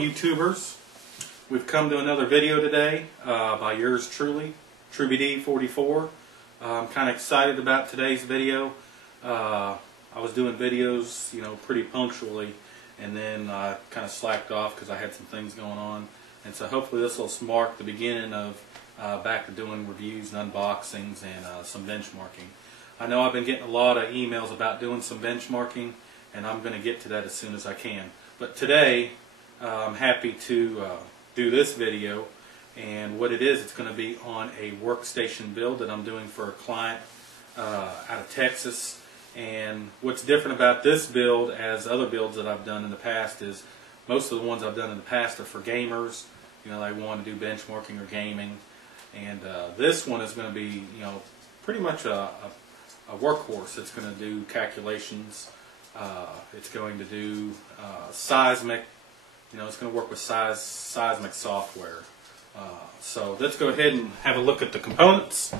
YouTubers, we've come to another video today by yours truly, TrubyD44. I'm kind of excited about today's video. I was doing videos, pretty punctually, and then I kind of slacked off because I had some things going on. And so hopefully this will mark the beginning of back to doing reviews and unboxings and some benchmarking. I know I've been getting a lot of emails about doing some benchmarking, and I'm going to get to that as soon as I can. But today, I'm happy to do this video, and what it is, it's going to be on a workstation build that I'm doing for a client out of Texas. And what's different about this build as other builds that I've done in the past is most of the ones I've done in the past are for gamers. They want to do benchmarking or gaming. And this one is going to be, pretty much a workhorse. It's going to do calculations. It's going to do Seismic. It's going to work with Seismic software. So let's go ahead and have a look at the components.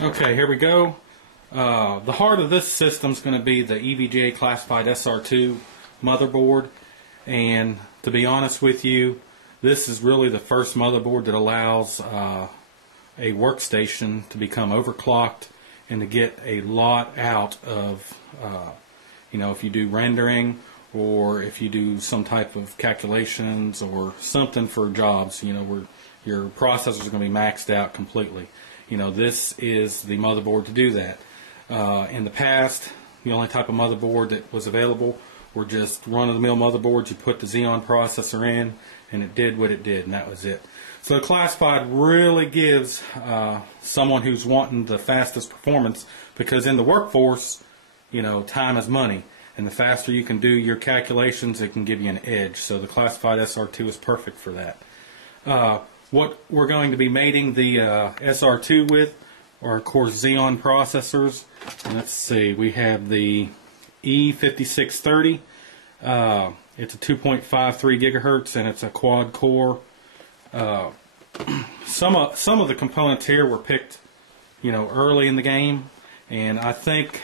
Okay, here we go. The heart of this system is going to be the EVGA classified SR-2 motherboard. And to be honest with you, this is really the first motherboard that allows a workstation to become overclocked and to get a lot out of, if you do rendering or if you do some type of calculations or something for jobs, where your processors are going to be maxed out completely. This is the motherboard to do that. In the past, the only type of motherboard that was available were just run-of-the-mill motherboards. You put the Xeon processor in, and it did what it did, and that was it. So the classified really gives someone who's wanting the fastest performance, because in the workforce, time is money, and the faster you can do your calculations, it can give you an edge. So the classified SR-2 is perfect for that. What we're going to be mating the SR-2 with are, of course, Xeon processors. And let's see, we have the E5630. It's a 2.53 gigahertz, and it's a quad core. Some of the components here were picked, early in the game, and I think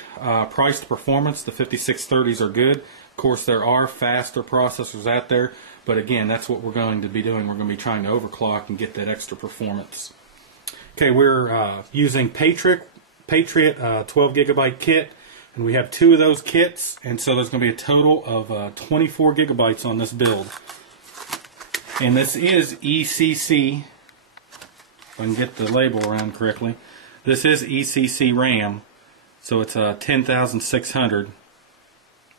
price to performance, the 5630s are good. Of course, there are faster processors out there, but again, that's what we're going to be doing. We're going to be trying to overclock and get that extra performance. Okay, we're using Patriot 12 gigabyte kit. And we have 2 of those kits, and so there's going to be a total of 24 gigabytes on this build. And this is ECC, if I can get the label around correctly. This is ECC RAM, so it's a 10,600.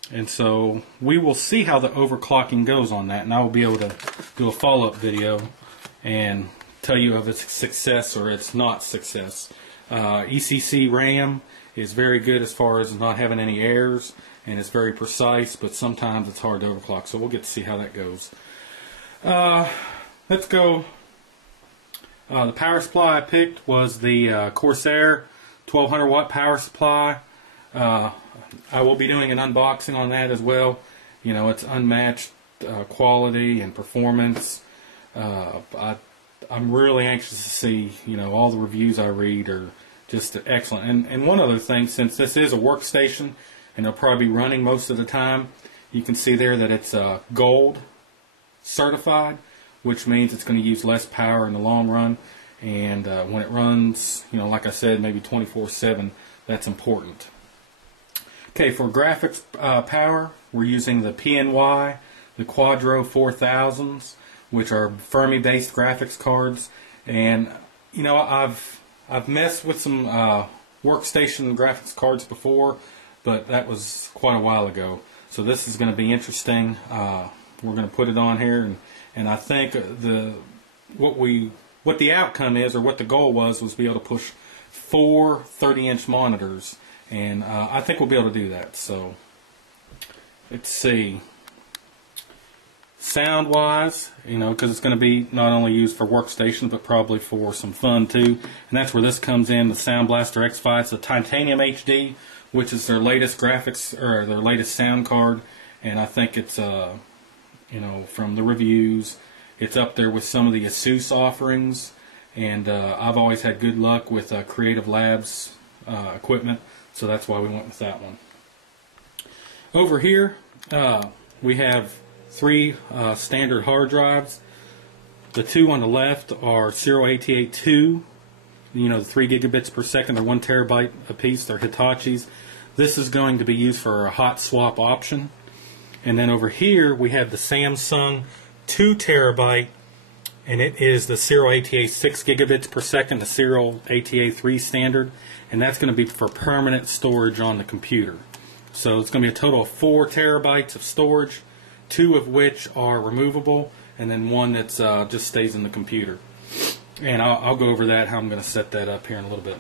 And so we will see how the overclocking goes on that, and I will be able to do a follow-up video and tell you if it's a success or it's not success. ECC RAM is very good as far as not having any errors, and it's very precise, but sometimes it's hard to overclock, so we'll get to see how that goes. Let's go. The power supply I picked was the Corsair 1200 watt power supply. I will be doing an unboxing on that as well. It's unmatched quality and performance. I'm really anxious to see, all the reviews I read are just excellent. And one other thing, since this is a workstation and it'll probably be running most of the time, you can see there that it's gold certified, which means it's going to use less power in the long run. And when it runs, like I said, maybe 24/7, that's important. Okay, for graphics power, we're using the PNY, the Quadro 4000s, which are Fermi-based graphics cards. And I've messed with some workstation graphics cards before, but that was quite a while ago. So this is going to be interesting. We're going to put it on here, and I think what the outcome is, or what the goal was to be able to push 4 30-inch monitors, and I think we'll be able to do that. So let's see. Sound-wise, because it's going to be not only used for workstation, but probably for some fun too. And that's where this comes in, the Sound Blaster X5. It's a Titanium HD, which is their latest graphics, or their latest sound card. And I think it's, from the reviews, it's up there with some of the Asus offerings. And I've always had good luck with Creative Labs equipment, so that's why we went with that one. Over here, we have three standard hard drives. The two on the left are Serial ATA-2, you know, the 3 gigabits per second. They're 1 terabyte apiece. They're Hitachis. This is going to be used for a hot swap option. And then over here, we have the Samsung 2 terabyte, and it is the Serial ATA 6 gigabits per second, the Serial ATA 3 standard, and that's going to be for permanent storage on the computer. So it's going to be a total of 4 terabytes of storage, 2 of which are removable, and then 1 that's just stays in the computer. And I'll go over that, how I'm going to set that up here in a little bit.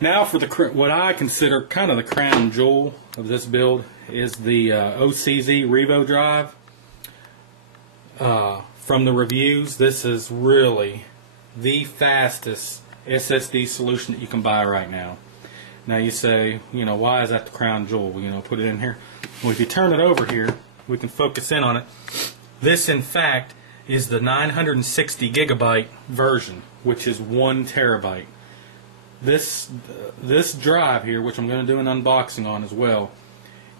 Now for what I consider kind of the crown jewel of this build is the OCZ RevoDrive. From the reviews, this is really the fastest SSD solution that you can buy right now. Now you say, you know, why is that the crown jewel? You know, put it in here. Well, if you turn it over here, we can focus in on it. This, in fact, is the 960 gigabyte version, which is 1 terabyte. This drive here, which I'm going to do an unboxing on as well,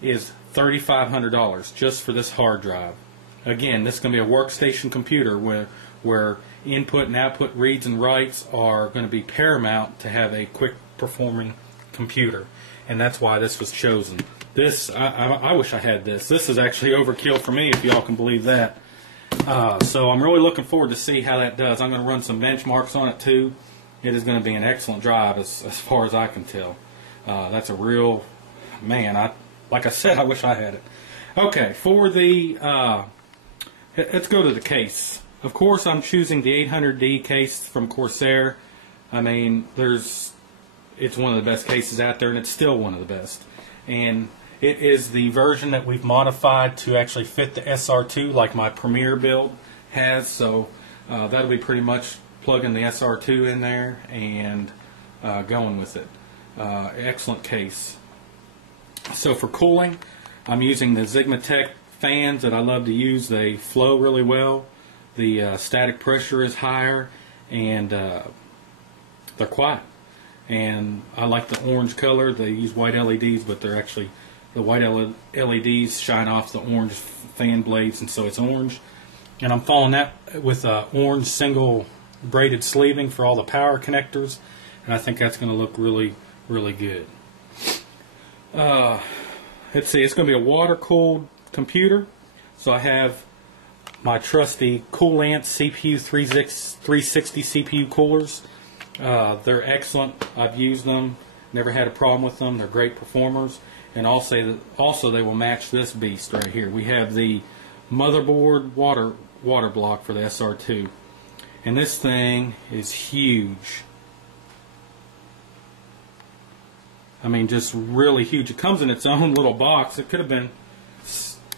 is $3,500 just for this hard drive. Again, this is going to be a workstation computer where input and output reads and writes are going to be paramount to have a quick performing computer, and that's why this was chosen. This, I wish I had this. This is actually overkill for me, if y'all can believe that. So I'm really looking forward to see how that does. I'm going to run some benchmarks on it too. It is going to be an excellent drive as far as I can tell. That's a real, man, like I said, I wish I had it. Okay, for the, let's go to the case. Of course, I'm choosing the 800D case from Corsair. I mean, it's one of the best cases out there, and it's still one of the best. And it is the version that we've modified to actually fit the SR-2 like my Premier build has. So that'll be pretty much plugging the SR-2 in there and going with it. Excellent case. So for cooling, I'm using the Xeon fans that I love to use. They flow really well. The static pressure is higher, and they're quiet. And I like the orange color. They use white LEDs, but they're actually, the white LEDs shine off the orange fan blades, and so it's orange. And I'm following that with orange single braided sleeving for all the power connectors, and I think that's going to look really, really good. Let's see, it's going to be a water-cooled computer. So I have my trusty Coolant CPU 360 CPU coolers. They're excellent. I've used them, never had a problem with them. They're great performers, and also they will match this beast right here. We have the motherboard water block for the SR-2, and this thing is huge. I mean, just really huge. It comes in its own little box. It could have been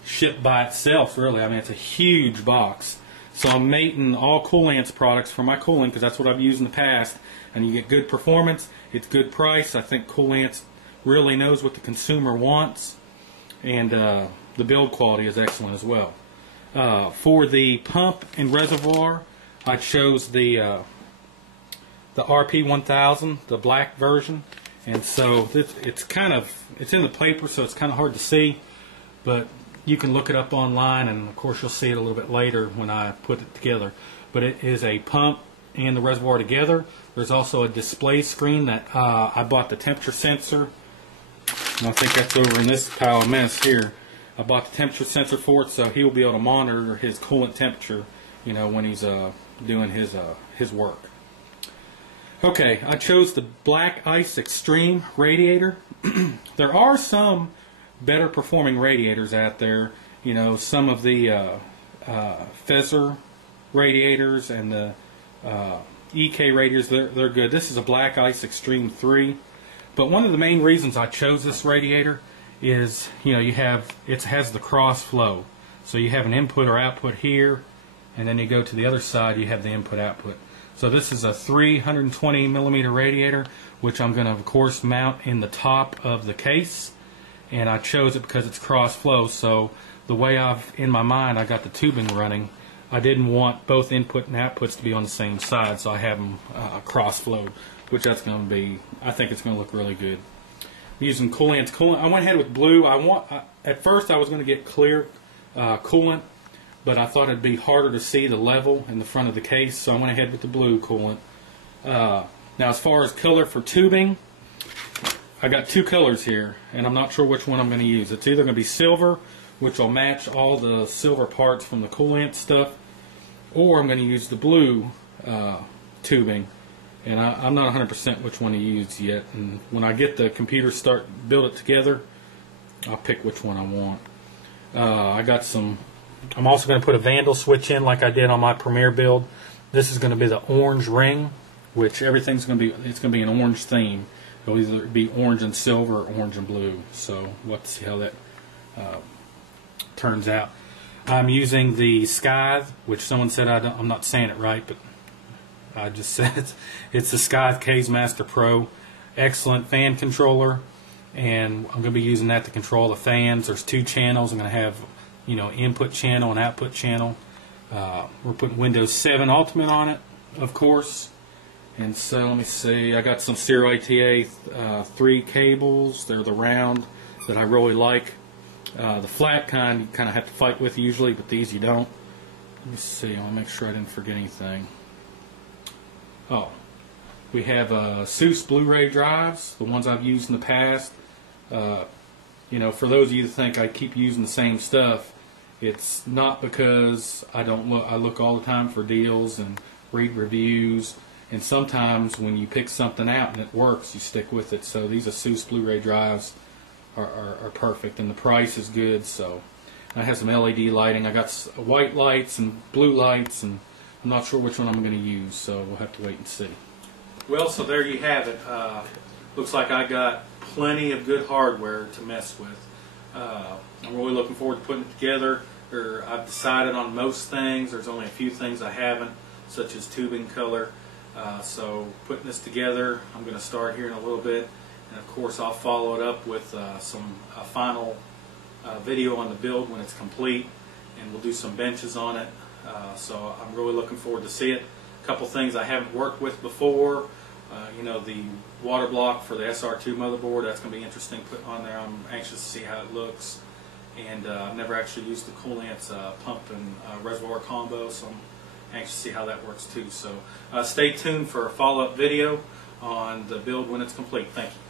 shipped by itself, really. I mean, it's a huge box. So I'm mating all Coolant's products for my cooling, because that's what I've used in the past. And you get good performance. It's good price. I think Coolant really knows what the consumer wants. And the build quality is excellent as well. For the pump and reservoir, I chose the RP1000, the black version. And so it's in the paper, so it's kind of hard to see, but you can look it up online, and of course you'll see it a little bit later when I put it together. But it is a pump and the reservoir together. There's also a display screen that I bought the temperature sensor, and I think that's over in this pile of mess here. I bought the temperature sensor for it, so he will be able to monitor his coolant temperature, you know, when he's doing his work. Okay, I chose the Black Ice Extreme radiator. There are some better performing radiators out there. You know, some of the Fezer radiators and the EK radiators, they're good. This is a Black Ice Extreme 3. But one of the main reasons I chose this radiator is, you know, it has the cross flow. So you have an input or output here, and then you go to the other side, you have the input output. So this is a 320 millimeter radiator, which I'm going to, of course, mount in the top of the case. And I chose it because it's cross flow. So the way in my mind I got the tubing running, I didn't want both input and outputs to be on the same side, so I have them cross flowed, which that's going to be, I think it's going to look really good. using coolant. I went ahead with blue. At first I was going to get clear coolant, but I thought it'd be harder to see the level in the front of the case, so I went ahead with the blue coolant. Now, as far as color for tubing, I got two colors here, and I'm not sure which one I'm going to use. It's either going to be silver, which will match all the silver parts from the coolant stuff, or I'm going to use the blue tubing. And I'm not 100% which one to use yet. And when I get the computer build it together, I'll pick which one I want. I'm also going to put a Vandal switch in like I did on my Premiere build. This is going to be the orange ring, which it's going to be an orange theme. It'll either be orange and silver or orange and blue. So we'll have to see how that turns out. I'm using the Scythe, which someone said I'm not saying it right, but I just said it's the Scythe K's Master Pro. Excellent fan controller, and I'm going to be using that to control the fans. There's two channels. I'm going to have, input channel and output channel. We're putting Windows 7 Ultimate on it, of course. And so let me see. I got some Serial ATA 3 cables. They're the round that I really like. The flat kind you kind of have to fight with usually, but these you don't. Let me see. I want to make sure I didn't forget anything. Oh, we have SR-2 Blu-ray drives, the ones I've used in the past. For those of you that think I keep using the same stuff, it's not because I don't look. I look all the time for deals and read reviews, and sometimes when you pick something out and it works, you stick with it. So these SR-2 Blu-ray drives are perfect, and the price is good. So I have some LED lighting. I got white lights and blue lights, and I'm not sure which one I'm going to use, so we'll have to wait and see. Well, so there you have it. Looks like I got plenty of good hardware to mess with. I'm really looking forward to putting it together. I've decided on most things. There's only a few things I haven't, such as tubing color. So putting this together, I'm going to start here in a little bit, and of course I'll follow it up with some final video on the build when it's complete, and we'll do some benches on it. So I'm really looking forward to see it. A couple things I haven't worked with before. The water block for the SR-2 motherboard, that's going to be interesting to put on there. I'm anxious to see how it looks. And I've never actually used the coolant's pump and reservoir combo, so I'm anxious to see how that works too. So stay tuned for a follow-up video on the build when it's complete. Thank you.